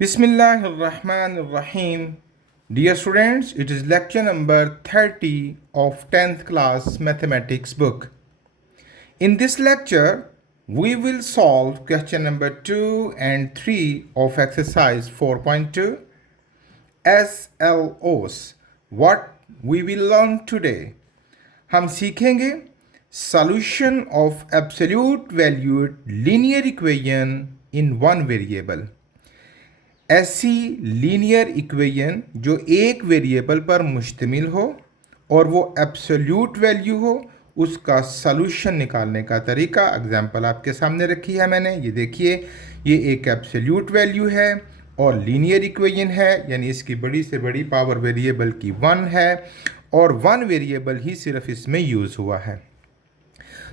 Bismillahirrahmanirrahim. Dear students, it is lecture number 30 of 10th class mathematics book. In this lecture, we will solve question number 2 and 3 of exercise 4.2 SLOs. What we will learn today. हम सीखेंगे solution of absolute valued linear equation in one variable. ऐसी linear equation जो एक variable पर मुश्तमिल हो और वो एब्सोल्यूट वैल्यू हो, उसका सॉल्यूशन निकालने का तरीका एग्जांपल आपके सामने रखी है मैंने। ये देखिए, ये एक एब्सोल्यूट वैल्यू है और लीनियर इक्वेशन है, यानी इसकी बड़ी से बड़ी पावर वेरिएबल की 1 है और 1 वेरिएबल ही सिर्फ इसमें यूज़ हुआ है।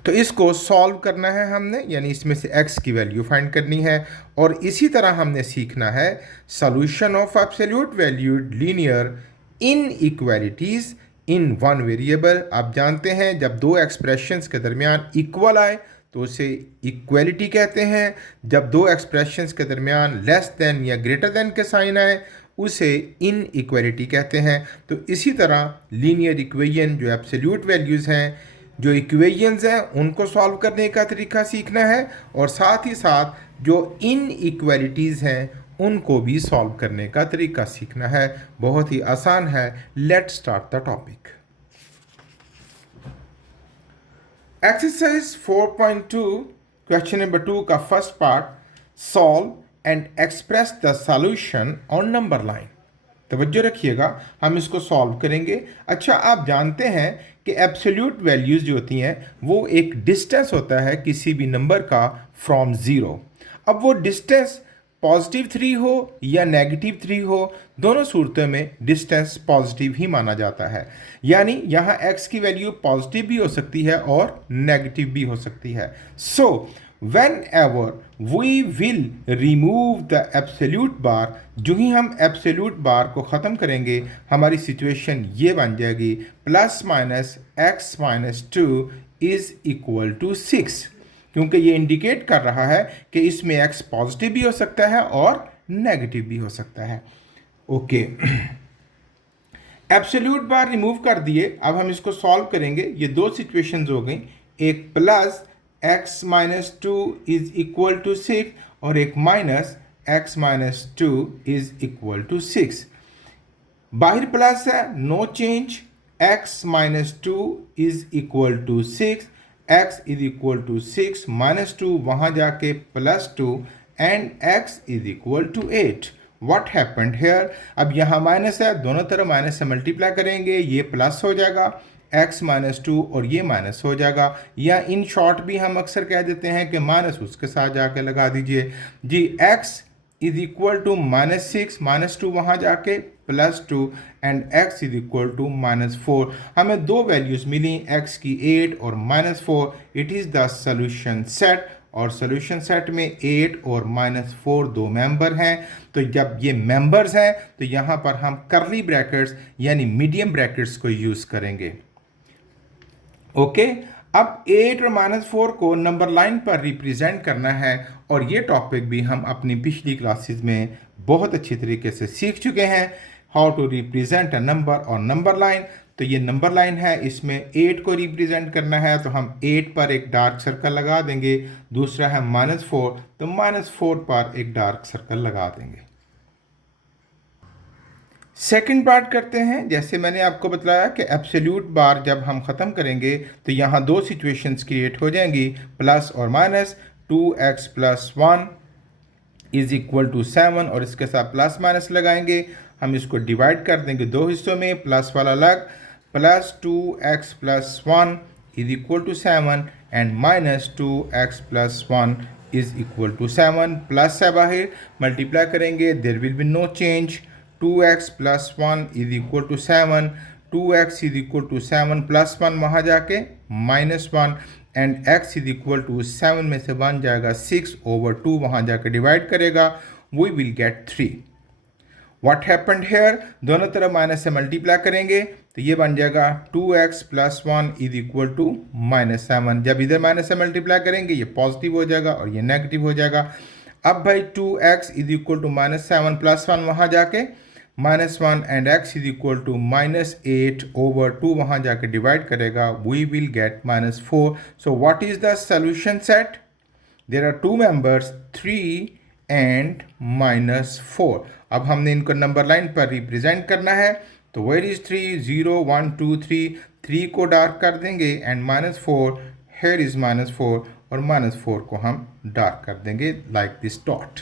तो इसको सॉल्व करना है हमने, यानी इसमें से x की वैल्यू फाइंड करनी है। और इसी तरह हमने सीखना है solution of absolute valued linear in equalities in one variable. आप जानते हैं जब दो एक्सप्रेशंस के दरमियान इक्वल आए तो उसे इक्वलिटी कहते हैं। जब दो एक्सप्रेशंस के दरमियान लेस देन या ग्रेटर देन के साइन आए उसे इन इक्वलिटी कहते हैं। तो इसी तरह लीनियर इक्वेशन जो एब्सोल्यूट वैल्यूज़ हैं, जो इक्वेशंस हैं, उनको सॉल्व करने का तरीका सीखना है और साथ ही साथ जो इन इक्वालिटीज़ हैं उनको भी सॉल्व करने का तरीका सीखना है। बहुत ही आसान है। Let's start the topic. Exercise 4.2 question number 2 का first part, solve and express the solution on number line. तवज्जो रखिएगा, हम इसको सॉल्व करेंगे। अच्छा, आप जानते हैं कि एब्सोल्यूट वैल्यूज़ जो होती हैं वो एक डिस्टेंस होता है किसी भी नंबर का फ्रॉम ज़ीरो। अब वो डिस्टेंस पॉजिटिव 3 हो या नेगेटिव 3 हो, दोनों सूरतों में डिस्टेंस पॉजिटिव ही माना जाता है। यानी यहाँ x की वैल्यू पॉजिटिव भी हो सकती है और नेगेटिव भी हो सकती है। सो whenever we will remove the absolute bar, जो ही हम एब्सोल्यूट बार को ख़त्म करेंगे हमारी सिचुएशन ये बन जाएगी plus minus x minus 2 is equal to 6, क्योंकि ये इंडिकेट कर रहा है कि इसमें x पॉजिटिव भी हो सकता है और नेगेटिव भी हो सकता है। ओके, एब्सोल्यूट बार रिमूव कर दिए। अब हम इसको सॉल्व करेंगे। ये दो सिचुएशंस हो गई, एक plus x minus 2 is equal to 6 और एक minus x minus 2 is equal to 6। बाहर प्लस है, no change. x minus 2 is equal to 6, x is equal to 6 minus 2 वहाँ जाके plus 2 and x is equal to 8। What happened here? अब यहाँ minus है, दोनों तरफ माइनस से मल्टीप्लाई करेंगे, ये प्लस हो जाएगा, x माइनस 2 और ये माइनस हो जाएगा। या इन शॉर्ट भी हम अक्सर कह देते हैं कि माइनस उसके साथ जाके लगा दीजिए जी। x is equal to minus 6 minus 2 वहाँ जाके plus 2 and x is equal to minus 4। हमें दो वैल्यूज़ मिली, x की 8 और minus 4। It is the solution set और सोल्यूशन सेट में 8 और माइनस 4 दो मेंबर हैं। तो जब ये मेंबर्स हैं तो यहाँ पर हम करली ब्रैकेट्स यानी मीडियम ब्रैकेट्स को यूज़ करेंगे। ओके, अब 8 और माइनस 4 को नंबर लाइन पर रिप्रेजेंट करना है और ये टॉपिक भी हम अपनी पिछली क्लासेस में बहुत अच्छी तरीके से सीख चुके हैं, how to represent a number और नंबर लाइन। तो ये नंबर लाइन है, इसमें 8 को रिप्रेजेंट करना है तो हम 8 पर एक डार्क सर्कल लगा देंगे। दूसरा है माइनस 4, तो माइनस 4 पर एक डार्क सर्कल लगा देंगे। सेकंड पार्ट करते हैं। जैसे मैंने आपको बताया कि एब्सोल्यूट बार जब हम ख़त्म करेंगे तो यहाँ दो सिचुएशंस क्रिएट हो जाएंगी, प्लस और minus. 2x plus 1 is equal to 7 और इसके साथ प्लस माइनस लगाएंगे। हम इसको डिवाइड कर देंगे दो हिस्सों में, प्लस वाला अलग, plus 2x plus 1 is equal to 7 and minus 2x plus 1 is equal to 7। Plus है बाहर, मल्टीप्लाई करेंगे, there will be no change. 2x plus 1 is equal to 7, 2x is equal to 7 plus 1 वहाँ जाके minus 1 and x is equal to 7 में से 1 जाएगा 6 over 2 वहाँ जाकर डिवाइड करेगा, we will get 3। What happened here? दोनों तरफ माइनस से मल्टीप्लाई करेंगे तो ये बन जाएगा 2x plus 1 is equal to minus 7। जब इधर माइनस से मल्टीप्लाई करेंगे ये पॉजिटिव हो जाएगा और ये नेगेटिव हो जाएगा। अब भाई 2x इज इक्वल टू -7 + 1 वहाँ जाके -1 and x is equal to -8 over 2 वहाँ जाके डिवाइड करेगा, we will get -4. So what is the solution set? There are two members 3 and -4. अब हमने इनको नंबर लाइन पर रिप्रेजेंट करना है, तो वेयर इज 3? 0 1 2 3. 3 को डार्क कर देंगे एंड -4, हेयर इज -4 और -4 को हम डार्क कर देंगे like this dot.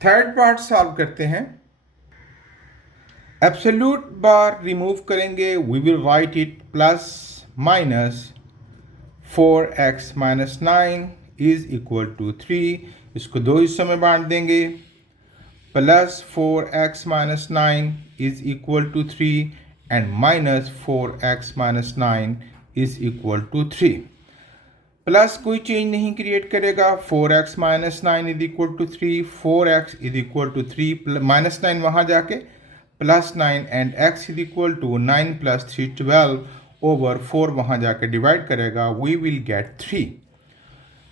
Third part solve करते हैं. एब्सोल्यूट बार रिमूव करेंगे, we will write it plus minus 4x - 9 is equal to 3. इसको दो हिस्सों में बांट देंगे. Plus 4x - 9 is equal to 3 and minus 4x - 9 is equal to 3. Plus कोई चेंज नहीं क्रिएट करेगा. 4x - 9 is equal to 3, 4x is equal to 3, -9 वहाँ जाके +9 and x is equal to 9 + 3 12 over 4 वहाँ जाके डिवाइड करेगा, वी विल गेट 3.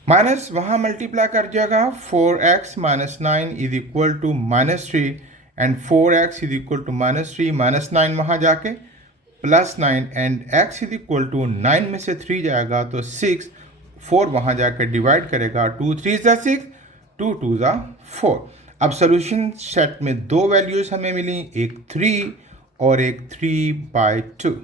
माइनस वहाँ multiply कर जाएगा. 4x - 9 is equal to -3 and 4x is equal to -3, -9 वहाँ जाके +9 and x is equal to 9 में से 3 जाएगा तो 6, 4 वहाँ जाकर डिवाइड करेगा. 2 3 ज़ा 6, 2 2 ज़ा 4. अब सोल्यूशन सेट में दो वैल्यूज़ हमें मिली, एक 3 और एक 3/2.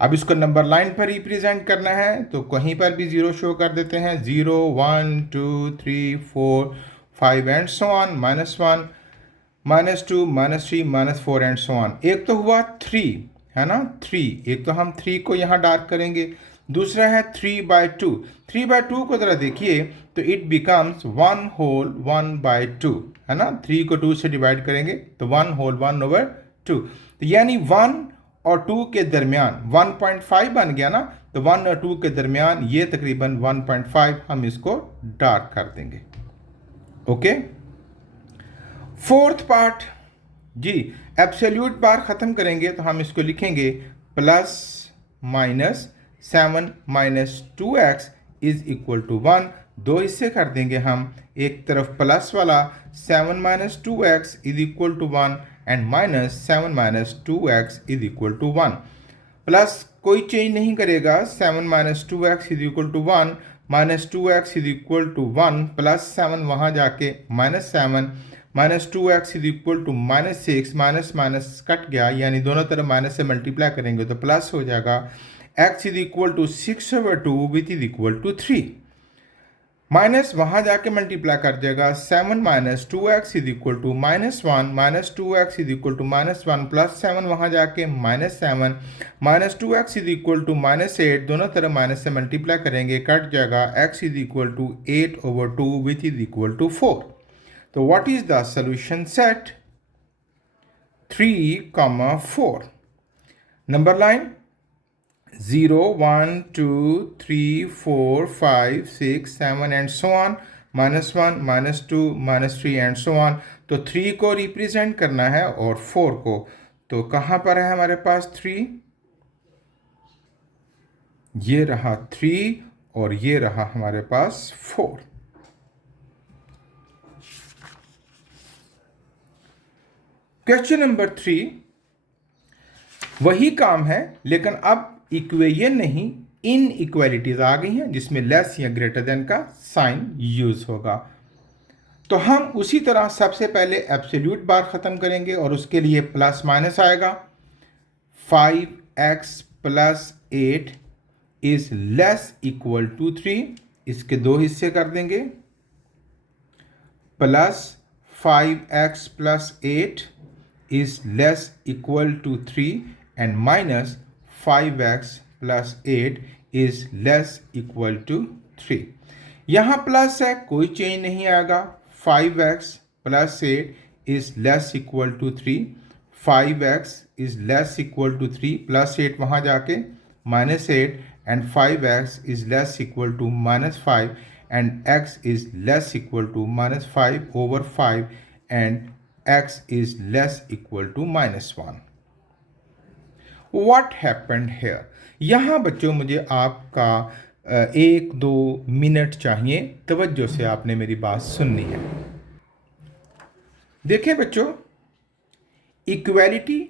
अब इसको नंबर लाइन पर रिप्रेजेंट करना है, तो कहीं पर भी 0 शो कर देते हैं. 0 1 2 3 4 5 and so on. -1 -2 -3 -4 and so on. एक तो हुआ 3 है ना, 3. एक तो हम 3 को यहाँ डार्क करेंगे. दूसरा है 3/2. 3/2 को ज़रा देखिए तो इट बिकम्स 1 होल 1/2 है ना. 3 को 2 से डिवाइड करेंगे तो 1 होल 1/2. तो यानी 1 और 2 के दरमियान 1.5 बन गया ना. तो 1 और 2 के दरमियान ये तकरीबन 1.5 हम इसको डार्क कर देंगे. ओके. फोर्थ पार्ट जी, एब्सोल्यूट बार ख़त्म करेंगे तो हम इसको लिखेंगे plus minus 7 - 2x is equal to 1. दो हिस्से कर देंगे हम. एक तरफ प्लस वाला 7 - 2x is equal to 1 and -7 - 2x is equal to 1. Plus कोई चेंज नहीं करेगा. 7 - 2x is equal to 1, -2x is equal to 1, +7 वहाँ जाके -7 -2x is equal to -6, minus cut गया यानी दोनों तरफ माइनस से मल्टीप्लाई करेंगे तो प्लस हो जाएगा. x is equal to 6/2 which is equal to 3. Minus वहाँ जाके मल्टीप्लाई कर जाएगा. 7 - 2x is equal to -1, -2x is equal to -1, +7 वहाँ जाके -7, -2x इज इक्वल टू -8, दोनों तरफ माइनस से मल्टीप्लाई करेंगे कट जाएगा. x is equal to 8/2 which is equal to 4. तो what is the solution set? 3, 4. Number line 0 1 2 3 4 5 6 7 and so on. -1 -2 -3 and so on. तो 3 को रिप्रेजेंट करना है और 4 को. तो कहाँ पर है हमारे पास 3? ये रहा 3 और ये रहा हमारे पास 4. क्वेश्चन नंबर 3 वही काम है, लेकिन अब इक्वेशन नहीं, इन इक्वालिटीज आ गई हैं जिसमें लेस या ग्रेटर देन का साइन यूज होगा. तो हम उसी तरह सबसे पहले एब्सोल्यूट बार ख़त्म करेंगे और उसके लिए प्लस माइनस आएगा. 5x + 8 is less equal to 3. इसके दो हिस्से कर देंगे. Plus 5x + 8 is less equal to 3 and minus 5x + 8 is less equal to 3. यहाँ प्लस है, कोई चेंज नहीं आएगा. 5x + 8 is less equal to 3. 5x is less equal to 3 + 8 वहाँ जाके -8 and 5x is less equal to -5 and x is less equal to -5/5 and x is less equal to -1. What happened here? यहाँ बच्चों मुझे आपका 1-2 minute चाहिए, तवज्जो से आपने मेरी बात सुननी है। देखिए बच्चों, इक्वालिटी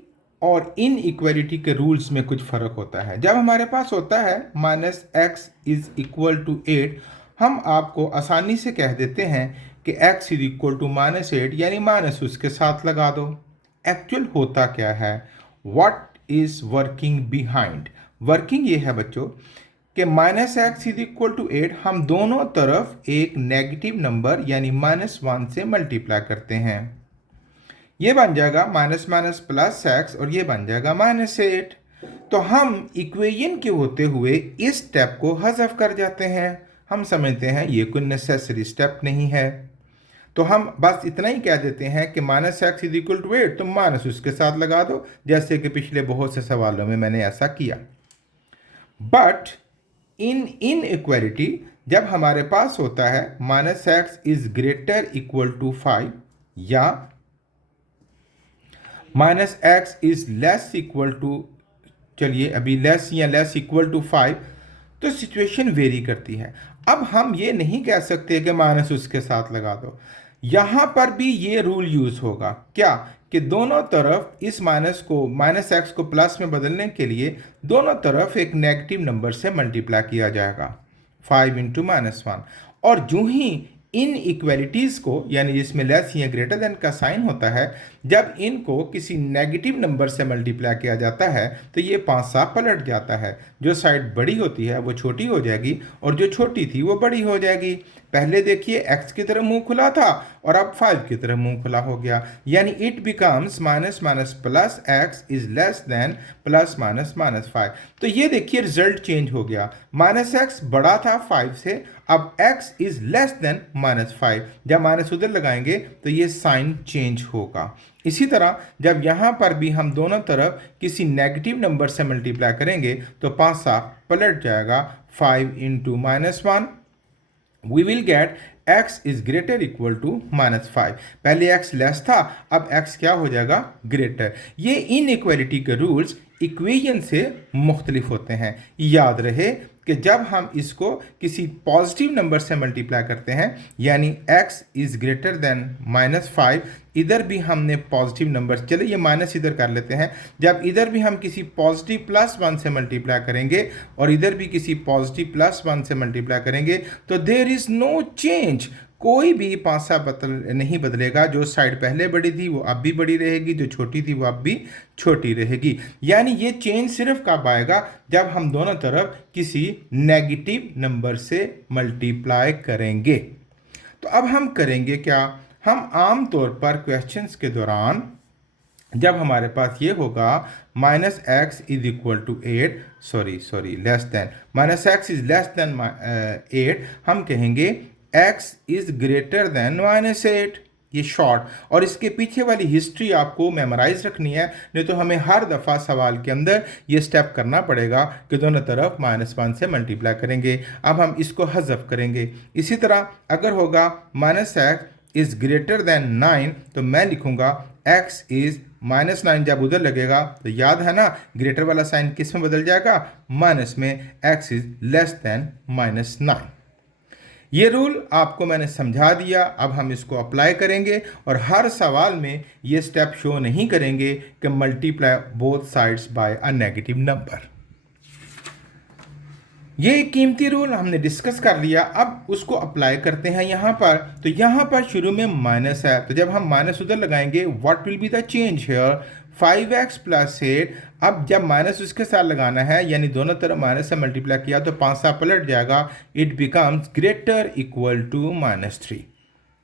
और इन इक्वालिटी के रूल्स में कुछ फ़र्क होता है। जब हमारे पास होता है -x इज़ इक्वल टू 8, हम आपको आसानी से कह देते हैं कि x इज इक्वल टू -8, यानी माइनस उसके साथ लगा दो। एक्चुअल होता क्या है? What is working behind? Working ये है बच्चों कि -x इज इक्वल टू 8 हम दोनों तरफ एक नेगेटिव नंबर यानी -1 से मल्टीप्लाई करते हैं। ये बन जाएगा माइनस माइनस प्लस एक्स और ये बन जाएगा -8। तो हम इक्वेशन के होते हुए इस स्टेप को हज़फ कर जाते हैं। हम समझते हैं ये कोई नेसेसरी स्टेप नहीं है, तो हम बस इतना ही कह देते हैं कि -x इज इक्वल टू 8, तो माइनस उसके साथ लगा दो, जैसे कि पिछले बहुत से सवालों में मैंने ऐसा किया। बट इन इक्वालिटी जब हमारे पास होता है -x is greater equal to 5 या -x is less equal to, चलिए अभी लेस या लेस इक्वल टू 5, तो सिचुएशन वेरी करती है। अब हम ये नहीं कह सकते कि माइनस उसके साथ लगा दो। यहाँ पर भी ये रूल यूज होगा क्या, कि दोनों तरफ इस -x को प्लस में बदलने के लिए दोनों तरफ एक नेगेटिव नंबर से मल्टीप्लाई किया जाएगा, 5 इंटू -1। और जो ही इन इक्वालिटीज़ को, यानी जिसमें लेस या ग्रेटर देन का साइन होता है, जब इनको किसी नेगेटिव नंबर से मल्टीप्लाई किया जाता है तो ये पासा पलट जाता है। जो साइड बड़ी होती है वो छोटी हो जाएगी और जो छोटी थी वो बड़ी हो जाएगी। पहले देखिए x की तरफ मुंह खुला था और अब 5 की तरफ मुंह खुला हो गया, यानी it becomes minus minus plus x is less then plus minus minus 5। तो ये देखिए रिजल्ट चेंज हो गया, -x बड़ा था 5 से, अब x इज लेस देन -5। जब माइनस उधर लगाएंगे तो ये साइन चेंज होगा। इसी तरह जब यहाँ पर भी हम दोनों तरफ किसी नेगेटिव नंबर से मल्टीप्लाई करेंगे तो पासा पलट जाएगा, 5 into -1 we will get x is greater equal to -5। पहले x लेस था, अब x क्या हो जाएगा, ग्रेटर। ये इनइक्वालिटी के रूल्स इक्वेशन से मुख्तलिफ होते हैं। याद रहे कि जब हम इसको किसी पॉजिटिव नंबर से मल्टीप्लाई करते हैं, यानी x इज ग्रेटर देन -5, इधर भी हमने पॉजिटिव नंबर, चलिए ये माइनस इधर कर लेते हैं, जब इधर भी हम किसी पॉजिटिव +1 से मल्टीप्लाई करेंगे और इधर भी किसी पॉजिटिव +1 से मल्टीप्लाई करेंगे तो देयर इज नो चेंज, कोई भी पासा नहीं बदलेगा। जो साइड पहले बड़ी थी वो अब भी बड़ी रहेगी, जो छोटी थी वो अब भी छोटी रहेगी। यानी ये चेंज सिर्फ कब आएगा, जब हम दोनों तरफ किसी नेगेटिव नंबर से मल्टीप्लाई करेंगे। तो अब हम करेंगे क्या, हम आम तौर पर क्वेश्चंस के दौरान जब हमारे पास ये होगा -x is equal to 8, sorry less than, -x is less than 8, हम कहेंगे x इज ग्रेटर देन -8। ये शॉर्ट, और इसके पीछे वाली हिस्ट्री आपको मेमोराइज रखनी है, नहीं तो हमें हर दफ़ा सवाल के अंदर ये स्टेप करना पड़ेगा कि दोनों तरफ -1 से मल्टीप्लाई करेंगे। अब हम इसको हज़फ करेंगे। इसी तरह अगर होगा -x इज़ ग्रेटर देन 9, तो मैं लिखूंगा x इज़ -9। जब उधर लगेगा तो याद है ना, ग्रेटर वाला साइन किस में बदल जाएगा, माइनस में, x इज़ लेस देन -9। ये रूल आपको मैंने समझा दिया। अब हम इसको अप्लाई करेंगे और हर सवाल में ये स्टेप शो नहीं करेंगे कि multiply both sides by a negative number. ये एक कीमती रूल हमने डिस्कस कर लिया, अब उसको अप्लाई करते हैं यहाँ पर। तो यहाँ पर शुरू में माइनस है, तो जब हम माइनस उधर लगाएंगे, what will be the change here, 5x plus 8। अब जब माइनस उसके साथ लगाना है, यानी दोनों तरफ माइनस से मल्टीप्लाई किया तो 5 सा पलट जाएगा, it becomes greater equal to -3।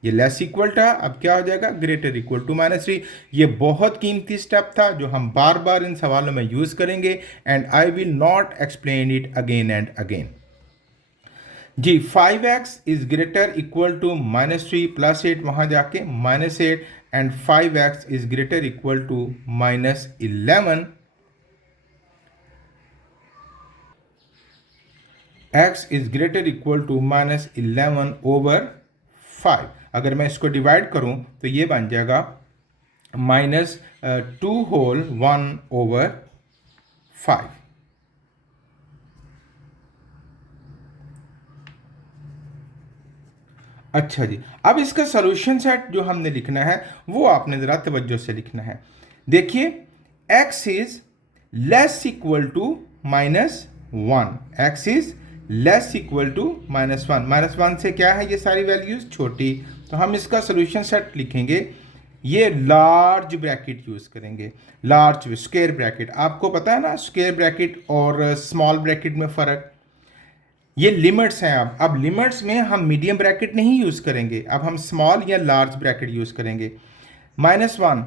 ये लेस इक्वल था, अब क्या हो जाएगा, ग्रेटर इक्वल टू -3। ये बहुत कीमती स्टेप था जो हम बार बार इन सवालों में यूज़ करेंगे, and I will not explain it again and again. जी, 5x is greater equal to -3 plus 8, वहाँ जाके -8, and 5x is greater equal to -11। x is greater equal to -11 over 5। अगर मैं इसको डिवाइड करूं तो ये बन जाएगा -2 होल 1 ओवर 5। अच्छा जी, अब इसका सॉल्यूशन सेट जो हमने लिखना है वो आपने ज़रा तवज्जो से लिखना है। देखिए, x is less equal to -1, x is less equal to -1, -1 से क्या है, ये सारी वैल्यूज छोटी, तो हम इसका सॉल्यूशन सेट लिखेंगे, ये लार्ज ब्रैकेट यूज़ करेंगे, लार्ज स्क्वायर ब्रैकेट। आपको पता है ना स्क्वायर ब्रैकेट और स्मॉल ब्रैकेट में फ़र्क, ये लिमिट्स हैं। अब लिमिट्स में हम मीडियम ब्रैकेट नहीं यूज़ करेंगे, अब हम स्मॉल या लार्ज ब्रैकेट यूज़ करेंगे। -1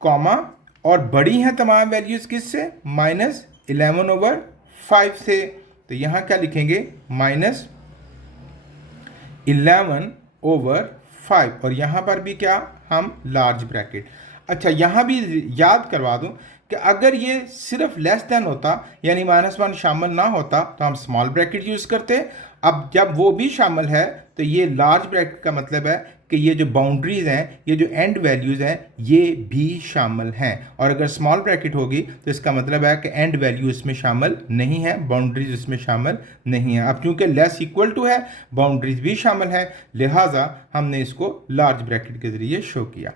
कॉमा, और बड़ी हैं तमाम वैल्यूज़ किससे, -11/5 से, तो यहाँ क्या लिखेंगे, -11/5, और यहाँ पर भी क्या, हम लार्ज ब्रैकेट। अच्छा, यहाँ भी याद करवा दूँ कि अगर ये सिर्फ लेस देन होता, यानी -1 शामिल ना होता, तो हम स्मॉल ब्रैकेट यूज़ करते। अब जब वो भी शामिल है तो ये लार्ज ब्रैकेट का मतलब है कि ये जो बाउंड्रीज़ हैं, ये जो एंड वैल्यूज़ हैं, ये भी शामिल हैं। और अगर स्मॉल ब्रैकेट होगी तो इसका मतलब है कि एंड वैल्यू इसमें शामिल नहीं है, बाउंड्रीज इसमें शामिल नहीं है। अब क्योंकि लेस इक्वल टू है, बाउंड्रीज भी शामिल है, लिहाजा हमने इसको लार्ज ब्रैकेट के ज़रिए शो किया।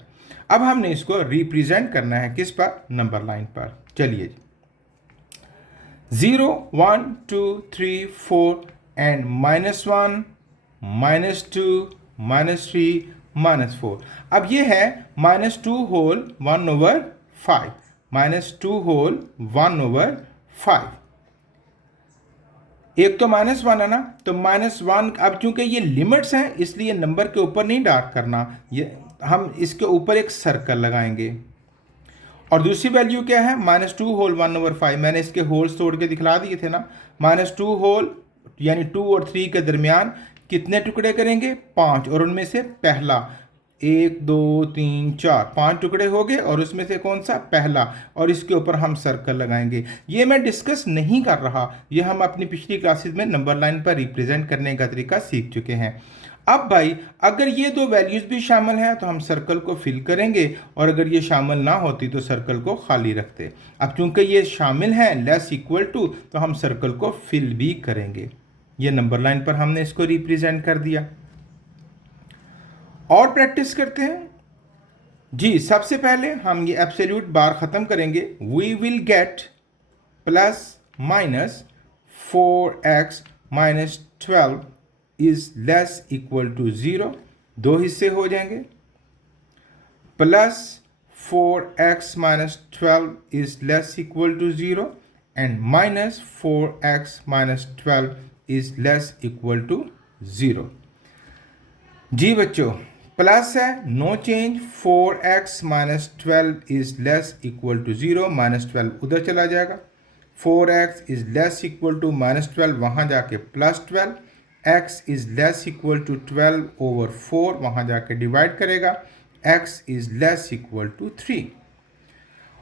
अब हमने इसको रिप्रेजेंट करना है किस पर, नंबर लाइन पर। चलिए, 0 1 2 3 4 एंड -1 -2 -3 -4। अब ये है -2 होल 1/5, -2 होल 1/5। एक तो -1 है ना, तो -1, अब चूंकि ये लिमिट्स हैं इसलिए नंबर के ऊपर नहीं डार्क करना, ये हम इसके ऊपर एक सर्कल लगाएंगे। और दूसरी वैल्यू क्या है, -2 होल 1/5, मैंने इसके होल्स तोड़ के दिखला दिए थे ना। -2 होल यानी 2 और 3 के दरमियान कितने टुकड़े करेंगे, 5, और उनमें से पहला 1 2 3 4 5 टुकड़े हो गए, और उसमें से कौन सा, पहला, और इसके ऊपर हम सर्कल लगाएंगे। ये मैं डिस्कस नहीं कर रहा, ये हम अपनी पिछली क्लासेस में नंबर लाइन पर रिप्रेजेंट करने का तरीका सीख चुके हैं। अब भाई, अगर ये दो वैल्यूज भी शामिल हैं तो हम सर्कल को फिल करेंगे, और अगर ये शामिल ना होती तो सर्कल को खाली रखते। अब चूंकि ये शामिल हैं, लेस इक्वल टू, तो हम सर्कल को फिल भी करेंगे। ये नंबर लाइन पर हमने इसको रिप्रेजेंट कर दिया। और प्रैक्टिस करते हैं जी। सबसे पहले हम ये एब्सोल्यूट बार ख़त्म करेंगे। We will get +-4x-12 is less equal to 0, दो हिस्से हो जाएंगे। +4x-12 is less equal to 0 and -4x-12 is less equal to 0। जी बच्चों, प्लस है, no change, 4x-12 is less equal to 0, -12 उधर चला जाएगा, 4x is less equal to -12, वहाँ जाके +12, x is less equal to 12/4, वहाँ जाके डिवाइड करेगा, x is less equal to 3।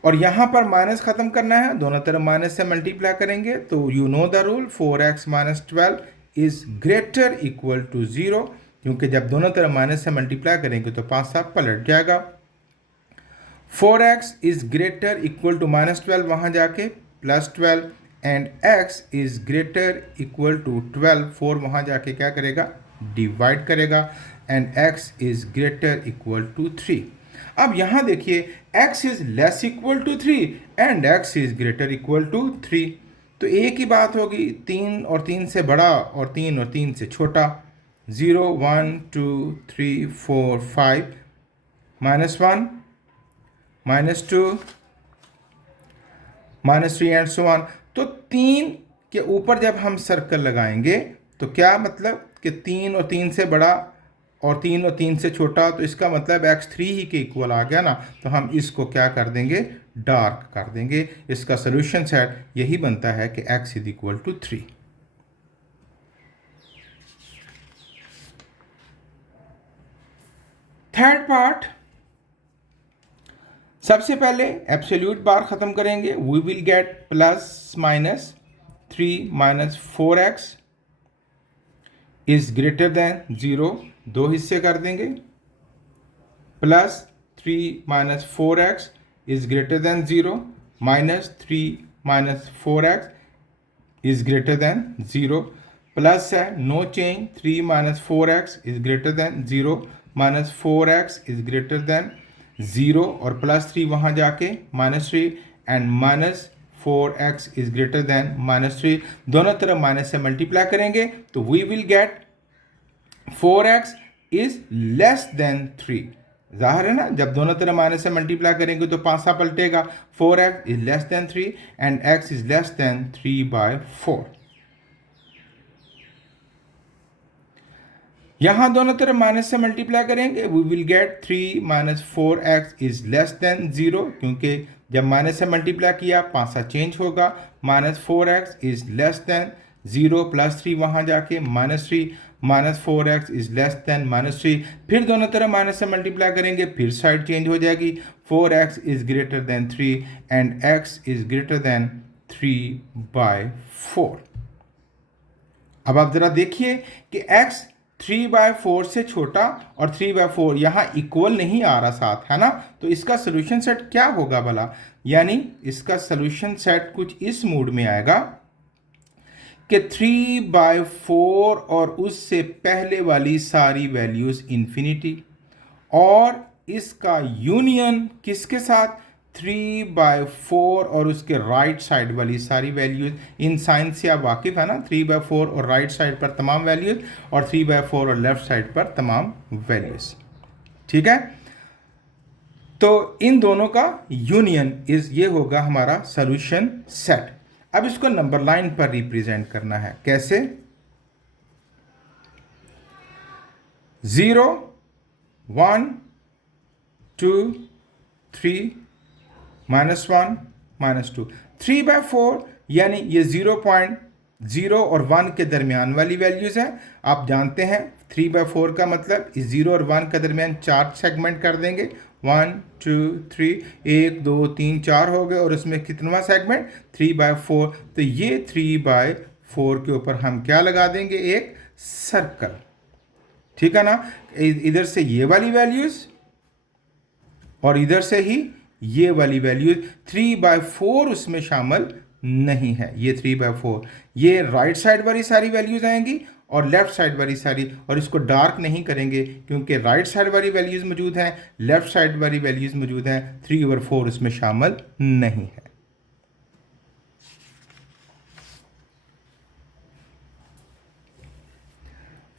और यहाँ पर माइनस ख़त्म करना है, दोनों तरफ माइनस से मल्टीप्लाई करेंगे, तो you know the rule, 4x-12 is greater equal to 0, क्योंकि जब दोनों तरफ माइनस से मल्टीप्लाई करेंगे तो 5 7 पलट जाएगा। 4x is greater equal to -12, वहाँ जाके +12, and x is greater equal to 12, 4 वहाँ जाके क्या करेगा, डिवाइड करेगा, and x is greater equal to 3। अब यहाँ देखिए, x is less equal to 3 and x is greater equal to 3, तो एक ही बात होगी, 3 और 3 से बड़ा और 3 और 3 से छोटा। 0 1 2 3 4 5, -1 -2 -3 एंड सो ऑन। तो 3 के ऊपर जब हम सर्कल लगाएंगे तो क्या मतलब कि 3 और 3 से बड़ा और 3 और 3 से छोटा, तो इसका मतलब x 3 ही के इक्वल आ गया ना, तो हम इसको क्या कर देंगे, डार्क कर देंगे। इसका सोल्यूशन सेट यही बनता है कि x is equal to 3। Third part, सबसे पहले एब्सोल्यूट बार ख़त्म करेंगे। We will get +-3 -4x is greater than 0, दो हिस्से कर देंगे, +3 -4x is greater than 0, -3 -4x is greater than 0। Plus है, no change, 3 minus 4x is greater than 0, minus 4x is greater than 0 और प्लस 3 वहाँ जाके -3 and minus 4x is greater than -3, दोनों तरफ माइनस से मल्टीप्लाई करेंगे तो we will get 4x is less than 3। जाहिर है ना, जब दोनों तरफ माइनस से मल्टीप्लाई करेंगे तो पांसा पलटेगा, 4x is less than 3 and x is less than 3/4। यहां दोनों तरफ माइनस से मल्टीप्लाई करेंगे, we will get 3 minus 4x is less than 0, क्योंकि जब माइनस से मल्टीप्लाई किया पांसा चेंज होगा, minus 4x is less than 0 plus 3 वहां जाके -3 minus 4x is less than -3, फिर दोनों तरफ माइनस से मल्टीप्लाई करेंगे, फिर साइड चेंज हो जाएगी, 4x is greater than 3 and x is greater then 3/4। अब आप जरा देखिए कि x 3/4 से छोटा और 3/4 यहाँ इक्वल नहीं आ रहा साथ, है ना, तो इसका सोल्यूशन सेट क्या होगा भला? यानी इसका सोल्यूशन सेट कुछ इस मूड में आएगा कि 3/4 और उससे पहले वाली सारी वैल्यूज इंफिनिटी, और इसका यूनियन किसके साथ? 3/4 और उसके राइट साइड वाली सारी वैल्यूज। इन साइंस से आप वाकिफ है ना, 3/4 और राइट साइड पर तमाम वैल्यूज और 3/4 और लेफ्ट साइड पर तमाम वैल्यूज। ठीक है, तो इन दोनों का यूनियन ये होगा हमारा सोल्यूशन सेट। अब इसको नंबर लाइन पर रिप्रेजेंट करना है, कैसे? 0 1 2 3 -1 -2 3/4, यानी ये 0.0 और 1 के दरमियान वाली वैल्यूज है। आप जानते हैं 3/4 का मतलब इस 0 और 1 के दरमियान 4 सेगमेंट कर देंगे, 1 2 3, 1 2 3 4 हो गए, और उसमें कितनवा सेगमेंट? 3/4। तो ये 3/4 के ऊपर हम क्या लगा देंगे? एक सर्कल। ठीक है ना, इधर से ये वाली वैल्यूज और इधर से ही ये वाली वैल्यूज, 3/4 उसमें शामिल नहीं है। ये 3/4, ये राइट साइड वाली सारी वैल्यूज आएंगी और लेफ्ट साइड वाली सारी, और इसको डार्क नहीं करेंगे क्योंकि राइट साइड वाली वैल्यूज मौजूद हैं, लेफ्ट साइड वाली वैल्यूज मौजूद हैं, 3/4 उसमें शामिल नहीं है।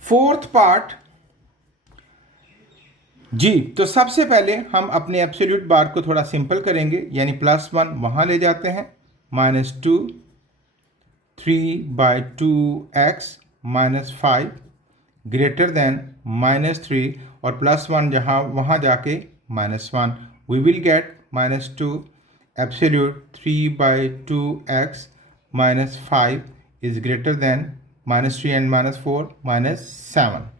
फोर्थ पार्ट जी, तो सबसे पहले हम अपने एब्सोल्यूट बार को थोड़ा सिंपल करेंगे, यानी +1 वहाँ ले जाते हैं, -2 3/2x -5 ग्रेटर देन -3, और +1 जहाँ वहाँ जाके -1, we will get -2 absolute 3/2x -5 is greater than -3 and -4 -7।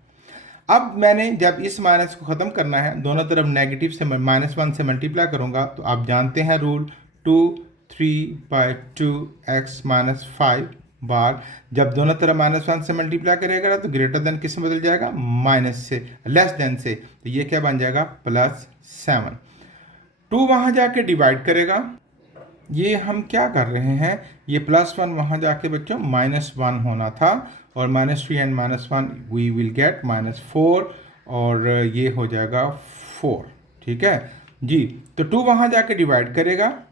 अब मैंने जब इस माइनस को ख़त्म करना है, दोनों तरफ नेगेटिव से -1 से मल्टीप्लाई करूँगा, तो आप जानते हैं रूल 2 3/2x -5 बार, जब दोनों तरफ -1 से मल्टीप्लाई करेगा तो ग्रेटर देन किस में बदल जाएगा? माइनस से, लेस देन से, तो ये क्या बन जाएगा? +7। 2 वहाँ जाके डिवाइड करेगा, ये हम क्या कर रहे हैं, ये +1 वहाँ जाके बच्चों -1 होना था, और -3 एंड -1 वी विल गेट -4, और ये हो जाएगा 4। ठीक है जी, तो 2 वहाँ जाके डिवाइड करेगा,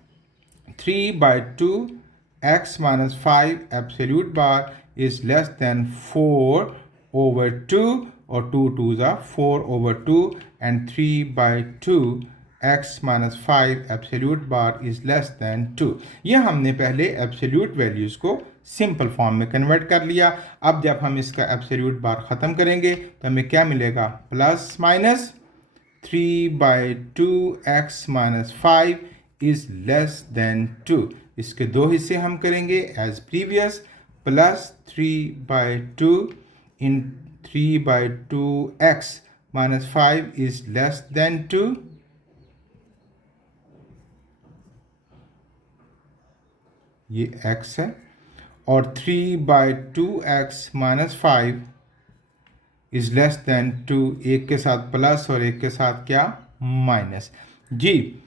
3/2x -5 absolute bar is less then 4/2, और 2 2s are 4/2 and 3/2 x -5 absolute bar is less than 2। ये हमने पहले एब्सोल्यूट वैल्यूज़ को सिंपल फॉर्म में कन्वर्ट कर लिया। अब जब हम इसका एब्सोल्यूट बार ख़त्म करेंगे तो हमें क्या मिलेगा? ± 3/2x -5 इज लेस देन 2। इसके दो हिस्से हम करेंगे as previous, +3/2 in 3/2x -5 is less than 2, ये x है, और 3/2x -5 इज लेस देन 2, एक के साथ प्लस और एक के साथ क्या? माइनस। जी,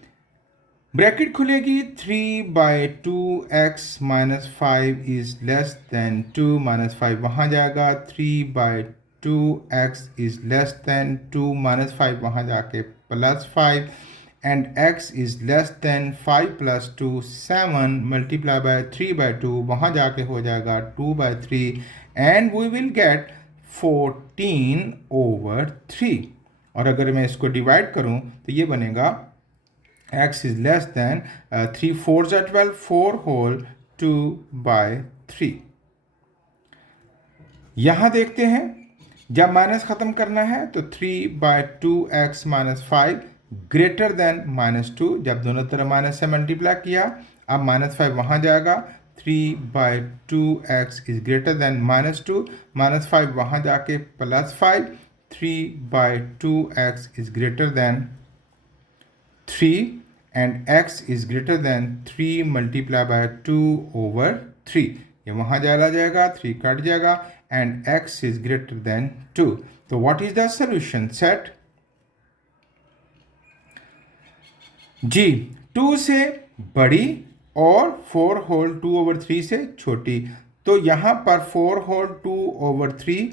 ब्रैकेट खुलेगी 3/2x-5 इज लेस देन 2 -5 वहाँ जाएगा 3/2x इज लेस देन 2 -5 वहाँ जाके +5 and x is less then 5 + 2 7 multiply by 3/2 वहाँ जाके हो जाएगा 2/3 एंड वी विल गेट 14/3 और अगर मैं इसको डिवाइड करूँ तो ये बनेगा x is less than 3 4s are 12 4 whole 2/3। यहाँ देखते हैं जब माइनस ख़त्म करना है तो 3/2x-5 ग्रेटर देन -2 जब दोनों तरफ माइनस से मल्टीप्लाई किया अब -5 वहाँ जाएगा 3/2x इज ग्रेटर देन -2 -5 वहाँ जाके +5 3/2x is greater than 3 and x is greater than 3 multiplied by 2/3 ये वहाँ चला जाएगा 3 कट जाएगा and x is greater than 2 तो what is the solution set जी 2 से बड़ी और 4 होल 2/3 से छोटी तो यहाँ पर 4 होल 2/3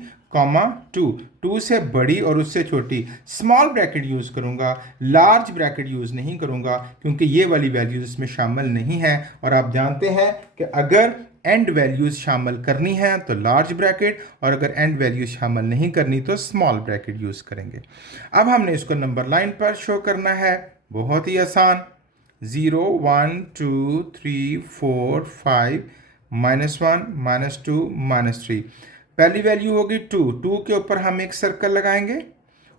2 से बड़ी और उससे छोटी स्मॉल ब्रैकेट यूज़ करूँगा लार्ज ब्रैकेट यूज़ नहीं करूँगा क्योंकि ये वाली वैल्यूज़ इसमें शामिल नहीं है और आप जानते हैं कि अगर एंड वैल्यूज़ शामिल करनी है तो लार्ज ब्रैकेट और अगर एंड वैल्यूज़ शामिल नहीं करनी तो स्मॉल ब्रैकेट यूज़ करेंगे। अब हमने इसको नंबर लाइन पर शो करना है बहुत ही आसान 0 1 2 3 4 5 -1 -2 -3 पहली वैल्यू होगी 2 के ऊपर हम एक सर्कल लगाएंगे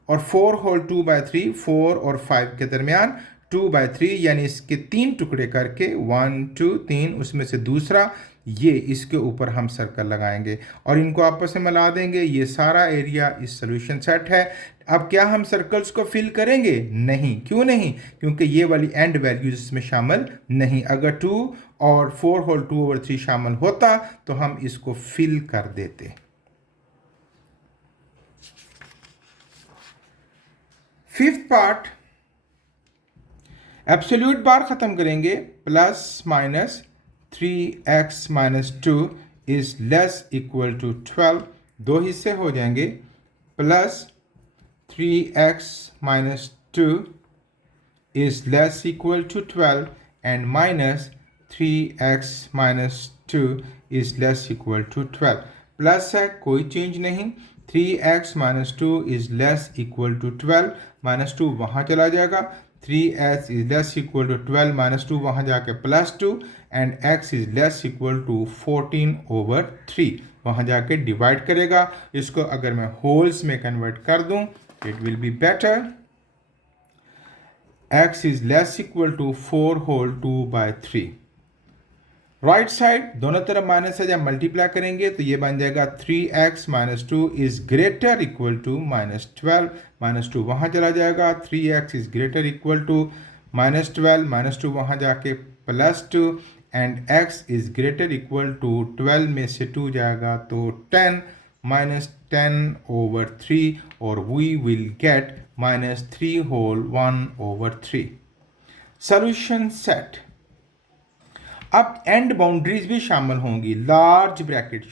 और 4 होल 2/3 4 और 5 के दरमियान 2/3 यानी इसके 3 टुकड़े करके 1 2 3 उसमें से दूसरा ये इसके ऊपर हम सर्कल लगाएंगे और इनको आपस में मिला देंगे ये सारा एरिया इस सोल्यूशन सेट है। अब क्या हम सर्कल्स को फिल करेंगे? नहीं। क्यों नहीं? क्योंकि ये वाली एंड वैल्यूज इसमें शामिल नहीं। अगर 2 और 4 होल 2/3 शामिल होता तो हम इसको फिल कर देते। फिफ्थ पार्ट एब्सोल्यूट बार ख़त्म करेंगे +-3x-2 is less equal to 12 दो हिस्से हो जाएंगे +3x-2 is less equal to 12 and -3x-2 is less equal to 12 plus है कोई चेंज नहीं 3x-2 is less equal to 12 -2 वहाँ चला जाएगा 3x is less equal to 12 -2 वहाँ जाके +2 and x is less equal to 14/3 वहाँ जाके डिवाइड करेगा। इसको अगर मैं होल्स में कन्वर्ट कर दूँ it will be better x is less equal to 4 whole 2/3 right side दोनों तरफ माइनस है जब मल्टीप्लाई करेंगे तो ये बन जाएगा 3x-2 is greater equal to -12 -2 वहाँ चला जाएगा 3x is greater equal to -12 -2 वहाँ जाके +2 and x is greater equal to 12 में से 2 जाएगा तो 10 -10/3 और we will get -3 whole 1/3 solution set. अब एंड बाउंड्रीज भी शामिल होंगी लार्ज ब्रैकेट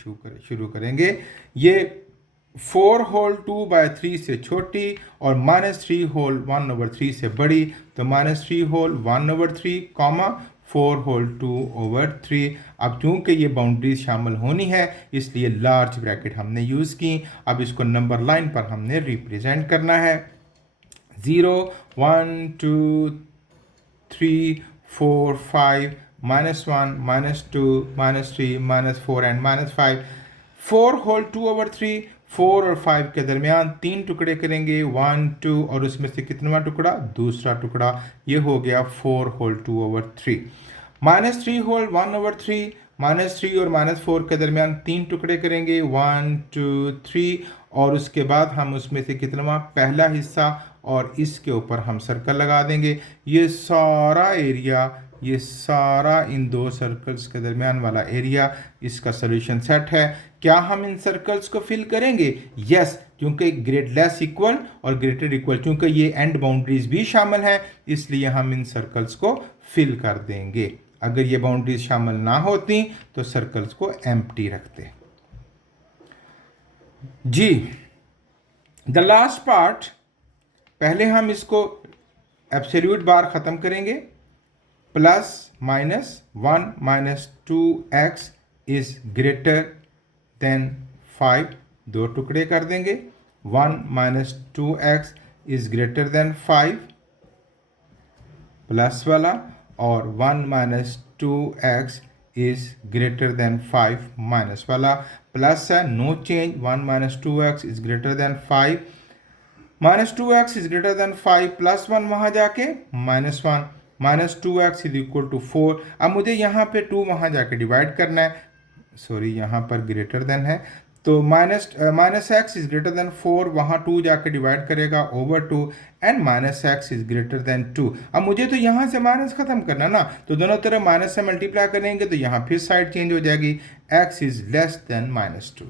शुरू करेंगे ये 4 होल 2/3 से छोटी और -3 होल 1/3 से बड़ी तो -3 होल 1/3 4 होल 2/3 अब चूंकि ये बाउंड्रीज शामिल होनी है इसलिए लार्ज ब्रैकेट हमने यूज़ की। अब इसको नंबर लाइन पर हमने रिप्रेजेंट करना है 0 1 2 3 4 5 -1 -2 -3 -4 एंड -5 4 होल 2/3 4 और 5 के दरमियान 3 टुकड़े करेंगे 1 2 और उसमें से कितना टुकड़ा दूसरा टुकड़ा ये हो गया 4 होल 2/3 -3 होल 1/3 -3 और -4 के दरमियान 3 टुकड़े करेंगे 1 2 3 और उसके बाद हम उसमें से कितना पहला हिस्सा और इसके ऊपर हम सर्कल लगा देंगे ये सारा एरिया ये सारा इन दो सर्कल्स के दरमियान वाला एरिया इसका सोल्यूशन सेट है। क्या हम इन सर्कल्स को फिल करेंगे? यस, क्योंकि ग्रेट लेस इक्वल और ग्रेटर इक्वल, क्योंकि ये एंड बाउंड्रीज भी शामिल है, इसलिए हम इन सर्कल्स को फिल कर देंगे। अगर ये बाउंड्रीज शामिल ना होती तो सर्कल्स को एम्प्टी रखते। जी, द लास्ट पार्ट, पहले हम इसको एब्सोल्यूट बार ख़त्म करेंगे। Plus minus 1 minus 2x is greater than 5, दो टुकड़े कर देंगे। 1 minus 2x is greater than 5 plus वाला, और 1 minus 2x is greater than 5 minus वाला। प्लस है, no change, 1 minus 2x is greater than 5 minus 2x is greater than 5 plus 1 वहाँ जाके -1 minus 2x is equal to 4। अब मुझे यहाँ पे 2 वहाँ जाके डिवाइड करना है, सॉरी यहाँ पर ग्रेटर देन है, तो minus x is greater then 4, वहाँ 2 जाके डिवाइड करेगा over 2 and minus x is greater then 2। अब मुझे तो यहाँ से माइनस खत्म करना ना, तो दोनों तरफ माइनस से मल्टीप्लाई करेंगे तो यहाँ फिर साइड चेंज हो जाएगी, x is less than -2।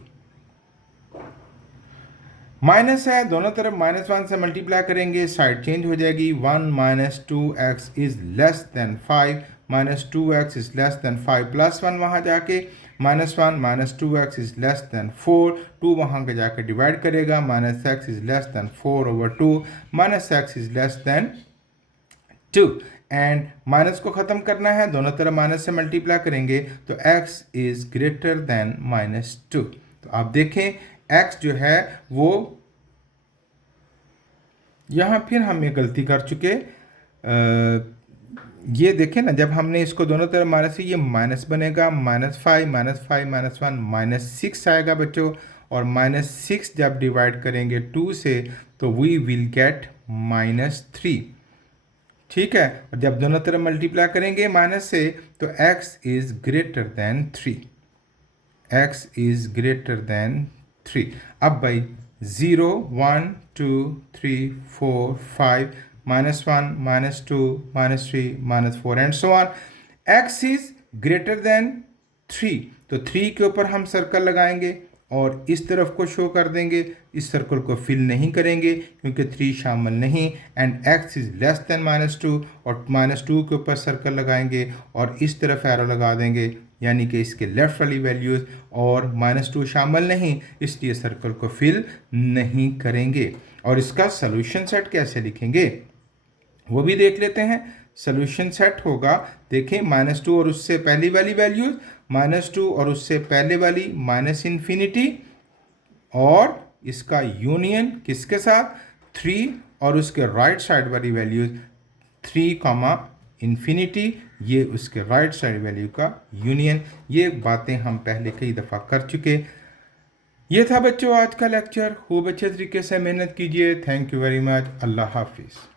Minus है, दोनों तरफ -1 से मल्टीप्लाई करेंगे, साइड चेंज हो जाएगी, 1 minus 2x is less then 5 minus 2x is less then 5 plus 1 वहाँ जाके -1 minus 2x is less then 4, 2 वहाँ के जाके डिवाइड करेगा, minus x is less then 4 over 2 minus x is less than 2 and minus को ख़त्म करना है, दोनों तरफ माइनस से मल्टीप्लाई करेंगे तो x इज ग्रेटर देन -2। तो आप देखें x जो है वो, यहाँ फिर हम ये गलती कर चुके, ये देखें ना, जब हमने इसको दोनों तरफ माइनस से, ये माइनस बनेगा, -5 -1 -6 आएगा बच्चों, और -6 जब डिवाइड करेंगे 2 से तो वी विल गेट -3, ठीक है। और जब दोनों तरफ मल्टीप्लाई करेंगे माइनस से तो x is greater than 3, x is greater than 3। अब भाई 0 1 2 3 4 5 -1 -2 -3 -4 and so on, x is greater than 3, तो 3 के ऊपर हम सर्कल लगाएंगे और इस तरफ को शो कर देंगे, इस सर्कल को फिल नहीं करेंगे क्योंकि 3 शामिल नहीं, and x is less than -2, और -2 के ऊपर सर्कल लगाएंगे और इस तरफ एरो लगा देंगे, यानी कि इसके लेफ्ट वाली वैल्यूज़, और -2 शामिल नहीं, इसलिए सर्कल को फिल नहीं करेंगे। और इसका सोल्यूशन सेट कैसे लिखेंगे वो भी देख लेते हैं। सोल्यूशन सेट होगा, देखें, -2 और उससे पहली वाली वैल्यूज़, -2 और उससे पहले वाली -∞, और इसका यूनियन किसके साथ, 3 और उसके राइट साइड वाली वैल्यूज़ 3, ये उसके राइट साइड वैल्यू का यूनियन। ये बातें हम पहले कई दफ़ा कर चुके। ये था बच्चों आज का लेक्चर, खूब अच्छे तरीके से मेहनत कीजिए। Thank you very much. अल्लाह हाफिज़।